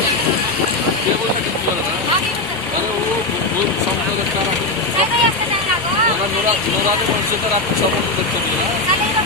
ते बोलतो की तुला ना अरे वो बहुत समझ लगता है ना नुरा नुरा के वर्ष तर आपण समोर करतो